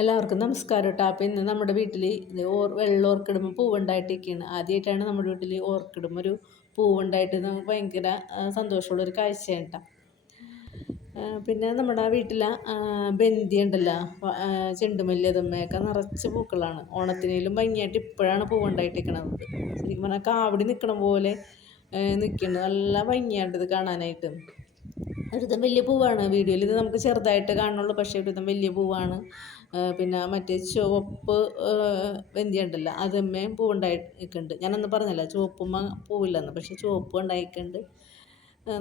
എല്ലാവർക്കും നമസ്കാരം കേട്ടോ. അപ്പോൾ ഇന്ന് നമ്മുടെ വീട്ടിൽ ഇത് വെള്ള ഓർക്കിടുമ്പോൾ പൂവുണ്ടായിട്ടിരിക്കുകയാണ്. ആദ്യമായിട്ടാണ് നമ്മുടെ വീട്ടിൽ ഓർക്കിടുമ്പോൾ ഒരു പൂവുണ്ടായിട്ട് നമുക്ക് ഭയങ്കര സന്തോഷമുള്ളൊരു കാഴ്ചയാണ് കേട്ടോ. പിന്നെ നമ്മുടെ വീട്ടിലെ ബന്ദി ഉണ്ടല്ലോ, ചെണ്ടുമല്ലി അതുമ്മയൊക്കെ നിറച്ച് പൂക്കളാണ്. ഓണത്തിനേലും ഭംഗിയായിട്ട് ഇപ്പോഴാണ് പൂവുണ്ടായിട്ടിരിക്കണത്. ശരിക്കും പറഞ്ഞാൽ കാവടി നിൽക്കണ പോലെ നിൽക്കുന്നത്. നല്ല ഭംഗിയായിട്ട് ഇത് കാണാനായിട്ട്. ഒരുവിധം വലിയ പൂവാണ്. വീഡിയോയിൽ ഇത് നമുക്ക് ചെറുതായിട്ട് കാണുള്ളൂ, പക്ഷേ ഒരുവിധം വലിയ പൂവാണ്. പിന്നെ മറ്റേ ചുവപ്പ് വെന്തി ഉണ്ടല്ലോ, അതുമ്മേയും പൂവുണ്ടായിട്ടുണ്ട്. ഞാനൊന്ന് പറഞ്ഞല്ല ചുവപ്പുമ്മ പൂവില്ലെന്ന്, പക്ഷേ ചുവപ്പ് ഉണ്ടായിട്ടുണ്ട്.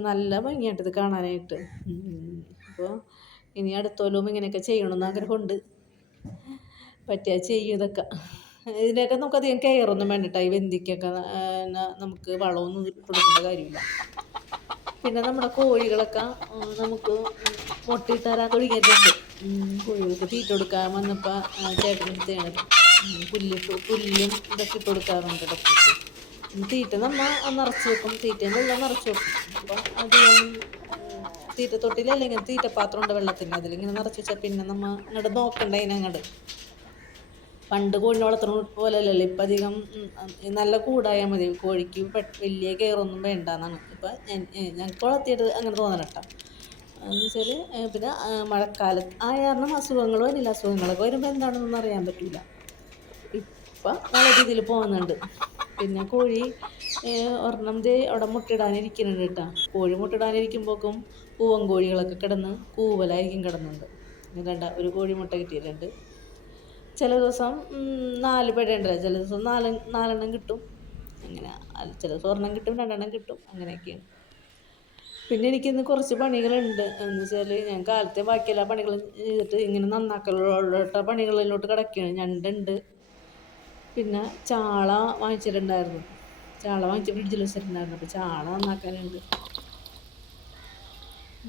നല്ല ഭംഗിയായിട്ട് ഇത് കാണാനായിട്ട്. അപ്പോൾ ഇനി അടുത്തോലും ഇങ്ങനെയൊക്കെ ചെയ്യണമെന്ന് ആഗ്രഹമുണ്ട്. പറ്റിയാൽ ചെയ്യും ഇതൊക്കെ. ഇതിനൊക്കെ നമുക്ക് അധികം കെയറൊന്നും വേണ്ടിട്ടാ. ഈ വെന്തിക്കൊക്കെ നമുക്ക് വളമൊന്നും കൊടുക്കേണ്ട കാര്യമില്ല. പിന്നെ നമ്മുടെ കോഴികളൊക്കെ നമുക്ക് മുട്ടയിട്ട് തരാൻ തുടങ്ങിയിട്ടുണ്ട്. കോഴികൾക്ക് തീറ്റ കൊടുക്കാൻ വന്നപ്പോൾ ചേട്ടനെടുത്താണ് പുല്ലും ഇതൊക്കെ ഇട്ട് കൊടുക്കാറുണ്ട് ഇടയ്ക്ക്. തീറ്റ നമ്മൾ നിറച്ച് വെക്കും, തീറ്റയും വെള്ളം നിറച്ച് വെക്കും. അപ്പം അധികം തീറ്റ തൊട്ടിലല്ലെങ്കിൽ തീറ്റപ്പാത്രം ഉണ്ട് വെള്ളത്തിൻ്റെ, അതിലിങ്ങനെ നിറച്ച് വെച്ചാൽ പിന്നെ നമ്മൾ അങ്ങോട്ട് നോക്കണ്ട അതിനങ്ങോട്ട്. പണ്ട് കോഴിനെ വളർത്തുന്ന പോലെ അല്ലല്ലോ ഇപ്പം. അധികം നല്ല കൂടായാൽ മതി കോഴിക്ക്. വലിയ കെയറൊന്നും വേണ്ടെന്നാണ് ഇപ്പം ഞങ്ങൾക്ക് വളർത്തിയിട്ട് അങ്ങനെ തോന്നണം കേട്ടോ. എന്ന് വെച്ചാൽ പിന്നെ മഴക്കാലത്ത് ആ കാരണം അസുഖങ്ങൾ വരില്ല. അസുഖങ്ങളൊക്കെ വരുമ്പോൾ എന്താണെന്നൊന്നും അറിയാൻ പറ്റില്ല. ഇപ്പം നല്ല രീതിയിൽ പോകുന്നുണ്ട്. പിന്നെ കോഴി ഒരെണ്ണം അവിടെ മുട്ടയിടാനിരിക്കുന്നുണ്ട് കേട്ടോ. കോഴി മുട്ടയിടാനിരിക്കുമ്പോഴേക്കും പൂവൻ കോഴികളൊക്കെ കിടന്ന് കൂവലായിരിക്കും കിടന്നുണ്ട്. ഒരു കോഴി മുട്ട കിട്ടിയിട്ടുണ്ട്. ചില ദിവസം 4 പെടയുണ്ടല്ലോ, ചില ദിവസം നാലെണ്ണം കിട്ടും. അങ്ങനെ ചില ദിവസം ഒരെണ്ണം കിട്ടും, 2 കിട്ടും, അങ്ങനെയൊക്കെയാണ്. പിന്നെ എനിക്കിന്ന് കുറച്ച് പണികളുണ്ട്. എന്ന് വെച്ചാൽ ഞാൻ കാലത്തെ ബാക്കിയെല്ലാ പണികളും ചെയ്തിട്ട് ഇങ്ങനെ നന്നാക്കലുള്ള പണികളിലോട്ട് കിടക്കുകയാണ്. ഞണ്ടുണ്ട്, പിന്നെ ചാള വാങ്ങിച്ചിട്ടുണ്ടായിരുന്നു. ചാള വാങ്ങിച്ച് ഫ്രിഡ്ജിൽ വെച്ചിട്ടുണ്ടായിരുന്നു. അപ്പോൾ ചാള നന്നാക്കാനുണ്ട്.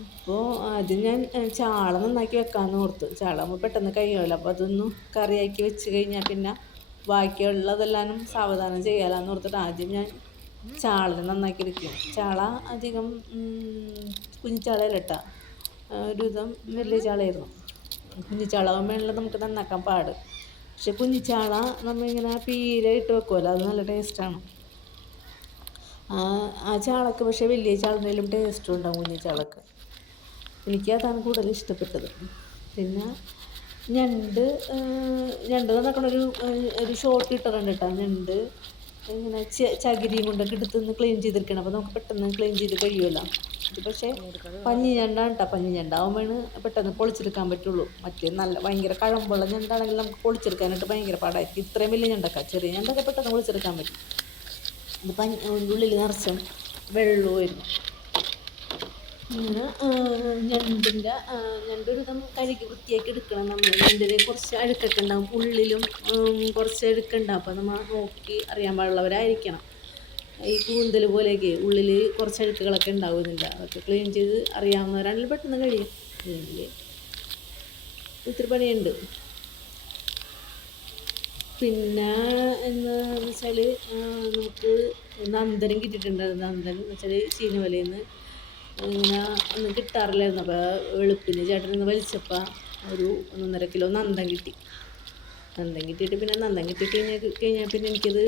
അപ്പോൾ ആദ്യം ഞാൻ ചാള നന്നാക്കി വെക്കാമെന്ന് ഓർത്ത്. ചാള ആകുമ്പോൾ പെട്ടെന്ന് കഴിയുമല്ലോ. അപ്പോൾ അതൊന്ന് കറിയാക്കി വെച്ച് കഴിഞ്ഞാൽ പിന്നെ ബാക്കിയുള്ളതെല്ലാം സാവധാനം ചെയ്യാമെന്ന് ഓർത്തിട്ട് ആദ്യം ഞാൻ ചാള നന്നാക്കി എടുക്കുകയാണ്. ചാള അധികം കുഞ്ഞിച്ചാളയല്ല കേട്ടോ, ഒരുവിധം വലിയ ചാളയായിരുന്നു. കുഞ്ഞിച്ചാളാകുമ്പോഴാണല്ലോ നമുക്ക് നന്നാക്കാൻ പാട്. പക്ഷെ കുഞ്ഞിച്ചാള നമ്മളിങ്ങനെ പീര ഇട്ട് വെക്കുമല്ലോ, അത് നല്ല ടേസ്റ്റാണ്. ആ ചാളക്ക് പക്ഷേ വലിയ ചാളനേലും ടേസ്റ്റും ഉണ്ടാവും കുഞ്ഞിച്ചാളക്ക്. എനിക്കതാണ് കൂടുതൽ ഇഷ്ടപ്പെട്ടത്. പിന്നെ ഞണ്ട് നന്നാക്കണ ഒരു ഷോർട്ട് ഇട്ടിട്ടുണ്ട് കേട്ടോ. ഞണ്ട് ഇങ്ങനെ ചകിരിയും കൊണ്ടൊക്കെ എടുത്ത് ക്ലീൻ ചെയ്തെടുക്കണം. അപ്പോൾ നമുക്ക് പെട്ടെന്ന് ക്ലീൻ ചെയ്ത് കഴിയുമല്ലോ. ഇത് പക്ഷേ പഞ്ഞി ഞണ്ടാണ് കേട്ടോ. പഞ്ഞി ഞണ്ടാവുമ്പോഴാണ് പെട്ടെന്ന് പൊളിച്ചെടുക്കാൻ പറ്റുള്ളൂ. മറ്റേ നല്ല ഭയങ്കര കഴമ്പുള്ള ഞണ്ടാണെങ്കിൽ നമുക്ക് പൊളിച്ചെടുക്കാനായിട്ട് ഭയങ്കര പാടായിരിക്കും. ഇത്രയും വലിയ ഞണ്ടൊക്കെ, ചെറിയ ഞണ്ടൊക്കെ പെട്ടെന്ന് പൊളിച്ചെടുക്കാൻ പറ്റും. ഇത് ഉള്ളിൽ നിറച്ചും വെള്ളവുമായിരുന്നു. അങ്ങനെ ഞണ്ടൊരുവിധം കഴുകി വൃത്തിയാക്കി എടുക്കണം നമ്മൾ. ഞണ്ടിന് കുറച്ച് അഴുക്കൊക്കെ ഉണ്ടാകും, ഉള്ളിലും കുറച്ച് അഴുക്കുണ്ടാകും. അപ്പോൾ നമ്മൾ നോക്കി അറിയാൻ പാടുള്ളവരായിരിക്കണം. ഈ കൂന്തൽ പോലെയൊക്കെ ഉള്ളിൽ കുറച്ച് അഴുക്കുകളൊക്കെ ഉണ്ടാകുന്നില്ല, അതൊക്കെ ക്ലീൻ ചെയ്ത് അറിയാവുന്നവരാണെങ്കിൽ പെട്ടെന്ന് കഴിയും. അല്ലെങ്കിൽ ഒത്തിരി പണിയുണ്ട്. പിന്നെ എന്ന് വെച്ചാൽ നമുക്ക് നന്ദനം കിട്ടിയിട്ടുണ്ട്. നന്ദൻ എന്ന് വെച്ചാൽ ചീനവലയിൽ നിന്ന് ഇങ്ങനെ ഒന്നും കിട്ടാറില്ലായിരുന്നു. അപ്പോൾ വെളുപ്പിന് ചേട്ടൻ ഇന്ന് വലിച്ചപ്പോൾ ഒരു 1.5 കിലോ നന്ദൻ കിട്ടി. നന്ദൻ കിട്ടിയിട്ട് പിന്നെ നന്ദൻ കഴിഞ്ഞാൽ പിന്നെ എനിക്കത്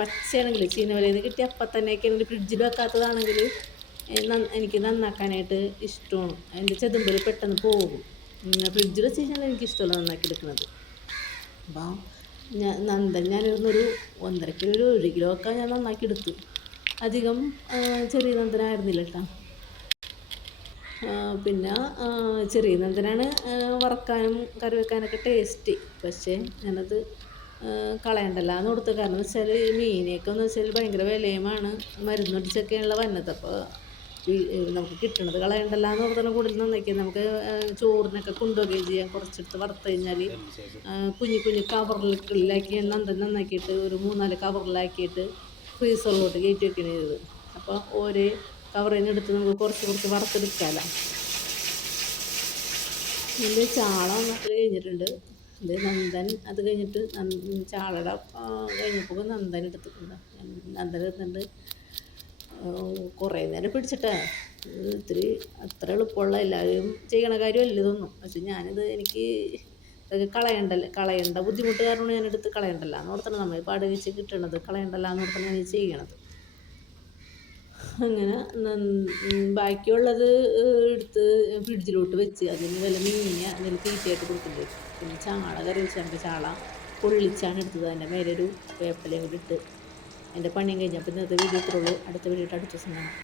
പച്ചയാണെങ്കിൽ ചീനവലയിൽ നിന്ന് കിട്ടി അപ്പം തന്നെയൊക്കെ ആണെങ്കിൽ ഫ്രിഡ്ജിൽ വെക്കാത്തതാണെങ്കിൽ എനിക്ക് നന്നാക്കാനായിട്ട് ഇഷ്ടമാണ്. അതിൻ്റെ ചെതുമ്പിൽ പെട്ടെന്ന് പോകും. ഫ്രിഡ്ജിൽ വെച്ച് കഴിഞ്ഞാൽ എനിക്കിഷ്ടമല്ല നന്നാക്കി എടുക്കുന്നത്. അപ്പോൾ നന്ദൻ ഞാനിരുന്നൊരു 1.5 കിലോ 1 കിലോ ഒക്കെ ഞാൻ നന്നാക്കി എടുത്തു. അധികം ചെറിയ നന്ദനായിരുന്നില്ല കേട്ടോ. പിന്നെ ചെറിയ നന്ദനാണ് വറക്കാനും കറി വെക്കാനൊക്കെ ടേസ്റ്റ്. പക്ഷേ ഞാനത് കളയണ്ടല്ലോ എന്ന് കൊടുത്തു. കാരണം എന്ന് വെച്ചാൽ മീനൊക്കെ എന്ന് വെച്ചാൽ ഭയങ്കര വിലയുമാണ്, മരുന്നൊടിച്ചൊക്കെയുള്ള വന്നത്. അപ്പോൾ നമുക്ക് കിട്ടണത് കളയണ്ടല്ലോ എന്ന് ഓർത്താണ് കൂടുതൽ നന്നാക്കിയത്. നമുക്ക് ചോറിനൊക്കെ കൊണ്ടുപോവുകയും ചെയ്യാം. കുറച്ചെടുത്ത് വറുത്ത് കഴിഞ്ഞാൽ കുഞ്ഞു കവറിലാക്കി നന്ദൻ നന്നാക്കിയിട്ട് ഒരു 3-4 കവറിലാക്കിയിട്ട് ഫ്രീസറിലോട്ട് കയറ്റി വെക്കുകയാണ് ചെയ്തത്. അപ്പോൾ ഓരോ കവറിൽ നിന്ന് എടുത്ത് നമുക്ക് കുറച്ച് വറുത്തെടുക്കാമല്ലോ. ഇതിൽ ചാള നന്നാക്കൽ കഴിഞ്ഞിട്ടുണ്ട്. ഇത് നന്ദൻ അത് കഴിഞ്ഞിട്ട് ചാളയുടെ കഴിഞ്ഞപ്പോൾ നന്ദൻ എടുത്തിട്ടുണ്ട്. നന്ദൻ എടുത്തിട്ടുണ്ട്. കുറേ നേരം പിടിച്ചിട്ടാ. ഇത്തിരി അത്ര എളുപ്പമുള്ള എല്ലാവരും ചെയ്യണ കാര്യമല്ല ഇതൊന്നും. പക്ഷെ എനിക്ക് അത് കളയണ്ട ബുദ്ധിമുട്ട് കാരണമാണ് ഞാൻ എടുത്ത് കളയണ്ടല്ലോ എന്ന് ഓർത്താണ് നമ്മൾ പാട് വെച്ച് കിട്ടണത് കളയണ്ടല്ലോ എന്ന് ഓർത്താണ് ഞാൻ ചെയ്യണത്. അങ്ങനെ ബാക്കിയുള്ളത് എടുത്ത് ഫ്രിഡ്ജിലോട്ട് വെച്ച് അതിന് വല്ല മീനിനെ അതിൽ തീറ്റയായിട്ട് കൊടുക്കേണ്ടി വരും. പിന്നെ ചാള കറി വെച്ചാൽ ചാള പൊള്ളിച്ചാണ് എടുത്തത്. അതിൻ്റെ മേലെ ഒരു വേപ്പിലയും കൂടി ഇട്ട് എൻ്റെ പണിയും കഴിഞ്ഞപ്പോൾ ഇന്നത്തെ വീഡിയോ ഇത്രയുള്ളൂ. അടുത്ത വീഡിയോ അടുത്ത ദിവസം കാണാം.